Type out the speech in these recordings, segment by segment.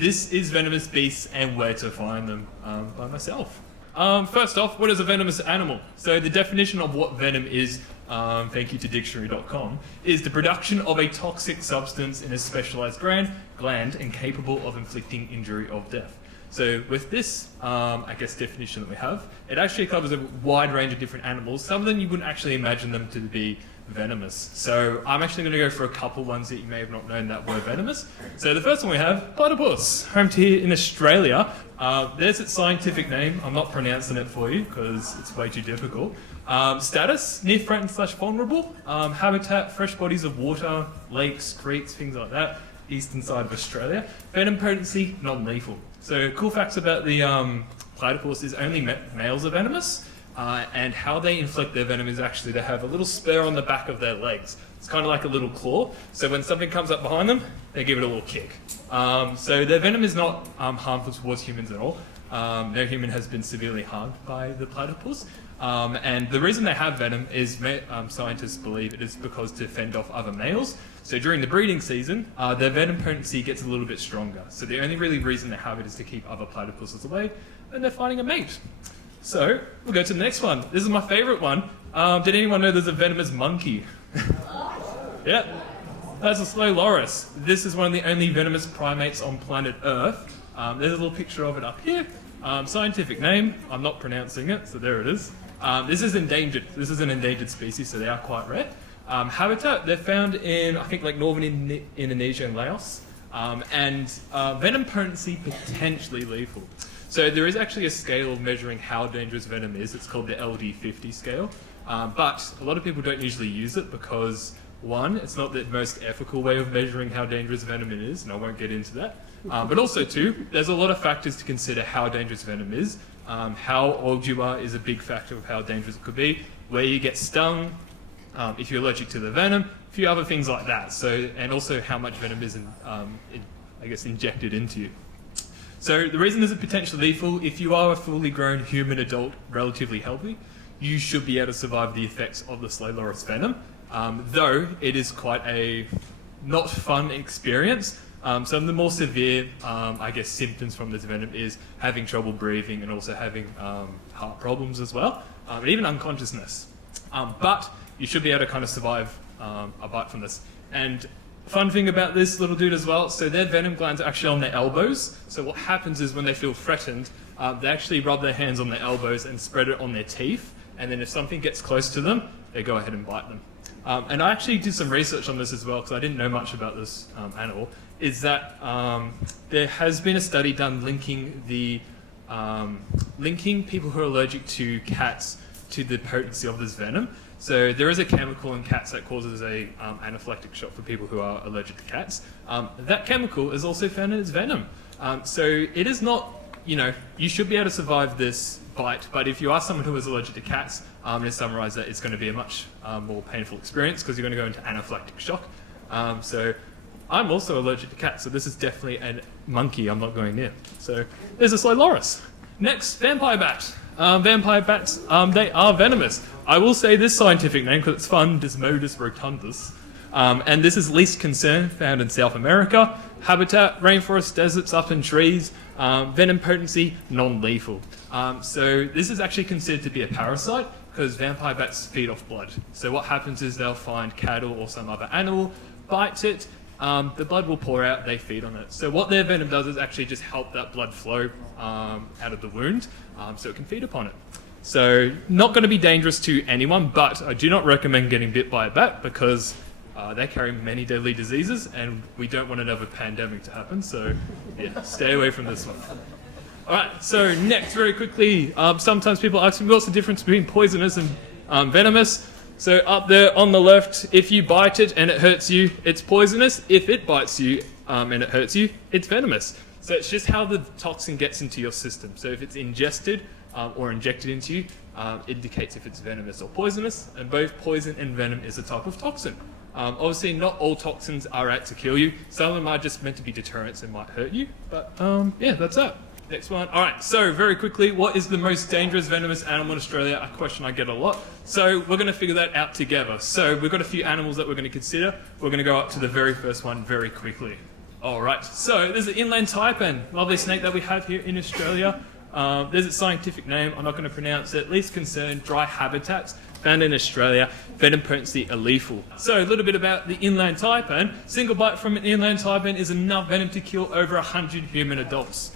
this is venomous beasts and where to find them by myself. First off, what is a venomous animal? So the definition of what venom is, thank you to dictionary.com, is the production of a toxic substance in a specialized gland and capable of inflicting injury or death. So with this, I guess, definition that we have, it actually covers a wide range of different animals. Some of them you wouldn't actually imagine them to be venomous. So I'm actually going to go for a couple ones that you may have not known that were venomous. So the first one we have, platypus, home to here in Australia. There's its scientific name. I'm not pronouncing it for you because it's way too difficult. Status, near threatened / vulnerable. Habitat, fresh bodies of water, lakes, creeks, things like that. Eastern side of Australia. Venom potency, non-lethal. So cool facts about the platypus is only males are venomous, and how they inflict their venom is actually they have a little spur on the back of their legs. It's kind of like a little claw. So when something comes up behind them, they give it a little kick. So their venom is not harmful towards humans at all. No human has been severely harmed by the platypus. And the reason they have venom is scientists believe it is because to fend off other males. So during the breeding season, their venom potency gets a little bit stronger. So the only really reason they have it is to keep other platypuses away, and they're finding a mate. So we'll go to the next one. This is my favorite one. Did anyone know there's a venomous monkey? Yeah, that's a slow loris. This is one of the only venomous primates on planet Earth. There's a little picture of it up here. Scientific name, I'm not pronouncing it, so there it is. This is endangered. This is an endangered species, so they are quite rare. Habitat, they're found in, I think, like northern Indonesia and Laos. And venom potency, potentially lethal. So there is actually a scale of measuring how dangerous venom is. It's called the LD50 scale. But a lot of people don't usually use it because, one, it's not the most ethical way of measuring how dangerous venom is, and I won't get into that. But also, two, there's a lot of factors to consider how dangerous venom is. How old you are is a big factor of how dangerous it could be. Where you get stung, if you're allergic to the venom, a few other things like that. So, and also how much venom is, injected into you. So the reason this is potentially lethal, if you are a fully grown human adult, relatively healthy, you should be able to survive the effects of the slow loris venom. Though it is quite a not fun experience. Some of the more severe, symptoms from this venom is having trouble breathing and also having heart problems as well, and even unconsciousness. But you should be able to kind of survive a bite from this. And fun thing about this little dude as well, so their venom glands are actually on their elbows. So what happens is when they feel threatened, they actually rub their hands on their elbows and spread it on their teeth. And then if something gets close to them, they go ahead and bite them. And I actually did some research on this as well, because I didn't know much about this animal, is that there has been a study done linking people who are allergic to cats to the potency of this venom. So there is a chemical in cats that causes a anaphylactic shock for people who are allergic to cats. That chemical is also found in its venom. So it is not, you should be able to survive this bite, but if you are someone who is allergic to cats, to summarise that, it's going to be a much more painful experience because you're going to go into anaphylactic shock. So I'm also allergic to cats, so this is definitely a monkey I'm not going near. So there's a slow loris. Next, vampire bat. Vampire bats, they are venomous. I will say this scientific name because it's fun, Desmodus rotundus. And this is least concern, found in South America. Habitat, rainforest, deserts, up in trees. Venom potency, non-lethal. So this is actually considered to be a parasite because vampire bats feed off blood. So what happens is they'll find cattle or some other animal, bites it, the blood will pour out, they feed on it. So what their venom does is actually just help that blood flow out of the wound, so it can feed upon it. So not going to be dangerous to anyone, but I do not recommend getting bit by a bat because they carry many deadly diseases and we don't want another pandemic to happen. So yeah, stay away from this one. All right, so next, very quickly, sometimes people ask me what's the difference between poisonous and venomous. So up there on the left, if you bite it and it hurts you, it's poisonous. If it bites you and it hurts you, it's venomous. So it's just how the toxin gets into your system. So if it's ingested or injected into you, indicates if it's venomous or poisonous. And both poison and venom is a type of toxin. Obviously, not all toxins are out to kill you. Some of them are just meant to be deterrents and might hurt you. But yeah, that's it. Next one. All right, so very quickly, what is the most dangerous venomous animal in Australia? A question I get a lot. So we're going to figure that out together. So we've got a few animals that we're going to consider. We're going to go up to the very first one very quickly. Alright, so there's an inland taipan, lovely snake that we have here in Australia. There's its scientific name, I'm not going to pronounce it. Least concern, dry habitats, found in Australia, venom potency are lethal. So a little bit about the inland taipan. Single bite from an inland taipan is enough venom to kill over 100 human adults.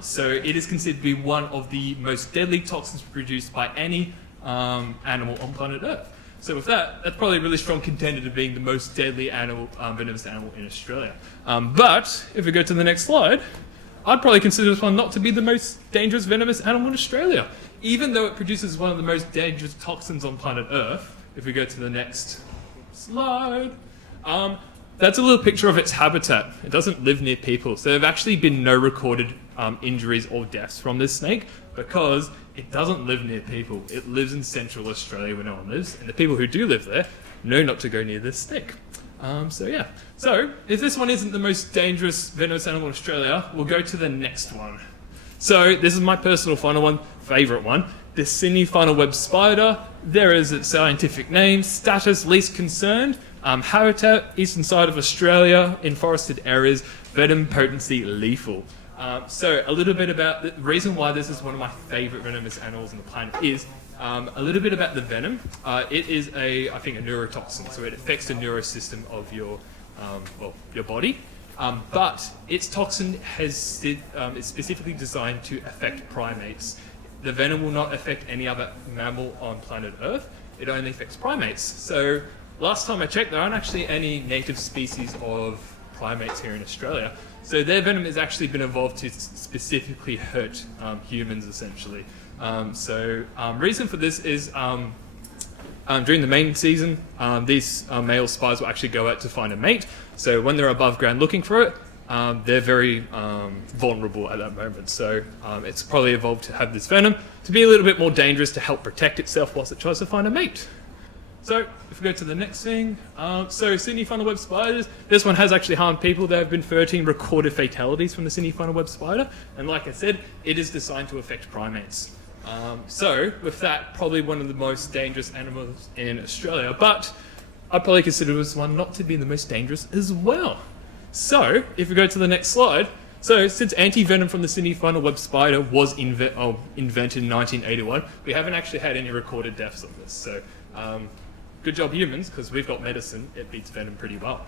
So it is considered to be one of the most deadly toxins produced by any animal on planet Earth. So with that, that's probably a really strong contender to being the most deadly animal, venomous animal in Australia. But if we go to the next slide, I'd probably consider this one not to be the most dangerous venomous animal in Australia, even though it produces one of the most dangerous toxins on planet Earth. If we go to the next slide, that's a little picture of its habitat. It doesn't live near people, so there have actually been no recorded injuries or deaths from this snake because it doesn't live near people. It lives in central Australia where no one lives, and the people who do live there know not to go near this snake. So yeah. So if this one isn't the most dangerous venomous animal in Australia, we'll go to the next one. So this is my personal favourite one. The Sydney funnel web spider. There is its scientific name. Status least concerned. Habitat eastern side of Australia in forested areas. Venom potency lethal. So a little bit about the reason why this is one of my favourite venomous animals on the planet is a little bit about the venom. It is I think a neurotoxin, so it affects the neurosystem of your body. But its toxin is specifically designed to affect primates. The venom will not affect any other mammal on planet Earth. It only affects primates. So last time I checked, there aren't actually any native species of primates here in Australia. So their venom has actually been evolved to specifically hurt humans, essentially. Reason for this is during the mating season, these male spiders will actually go out to find a mate. So when they're above ground looking for it, they're very vulnerable at that moment. So it's probably evolved to have this venom to be a little bit more dangerous to help protect itself whilst it tries to find a mate. So if we go to the next thing, so Sydney funnel web spiders, this one has actually harmed people. There have been 13 recorded fatalities from the Sydney funnel web spider, and like I said, it is designed to affect primates. So with that, probably one of the most dangerous animals in Australia, but I'd probably consider this one not to be the most dangerous as well. So if we go to the next slide, so since anti-venom from the Sydney funnel web spider was invented in 1981, we haven't actually had any recorded deaths of this. So good job humans, because we've got medicine, it beats venom pretty well.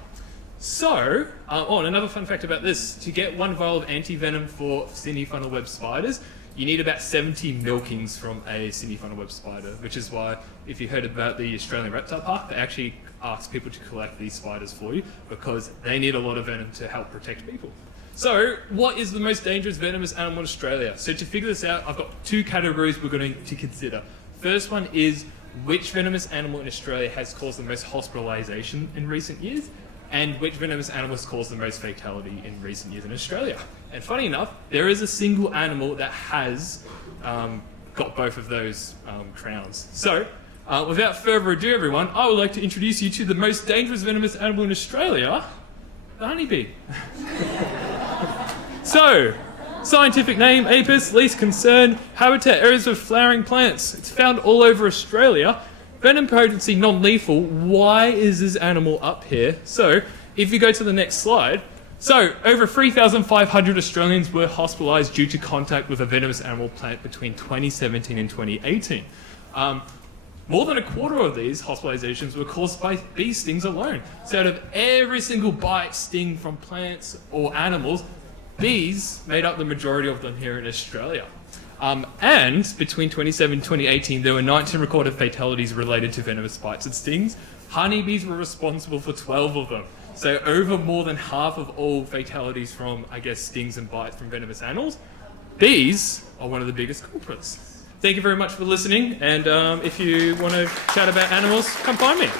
So, and another fun fact about this, to get 1 vial of anti-venom for Sydney funnel web spiders, you need about 70 milkings from a Sydney funnel web spider, which is why, if you heard about the Australian Reptile Park, they actually ask people to collect these spiders for you, because they need a lot of venom to help protect people. So, what is the most dangerous venomous animal in Australia? So to figure this out, I've got 2 categories we're going to consider. First one is, which venomous animal in Australia has caused the most hospitalisation in recent years, and which venomous animal has caused the most fatality in recent years in Australia. And funny enough, there is a single animal that has got both of those crowns. So, without further ado everyone, I would like to introduce you to the most dangerous venomous animal in Australia, the honeybee. So, scientific name, Apis, least concern, habitat areas with flowering plants. It's found all over Australia. Venom potency non-lethal. Why is this animal up here? So, if you go to the next slide, so over 3,500 Australians were hospitalised due to contact with a venomous animal plant between 2017 and 2018. More than a quarter of these hospitalizations were caused by bee stings alone. So out of every single bite, sting from plants or animals, bees made up the majority of them here in Australia. And between 2017 and 2018, there were 19 recorded fatalities related to venomous bites and stings. Honeybees were responsible for 12 of them. So over more than half of all fatalities from, stings and bites from venomous animals, bees are one of the biggest culprits. Thank you very much for listening, and if you want to chat about animals, come find me.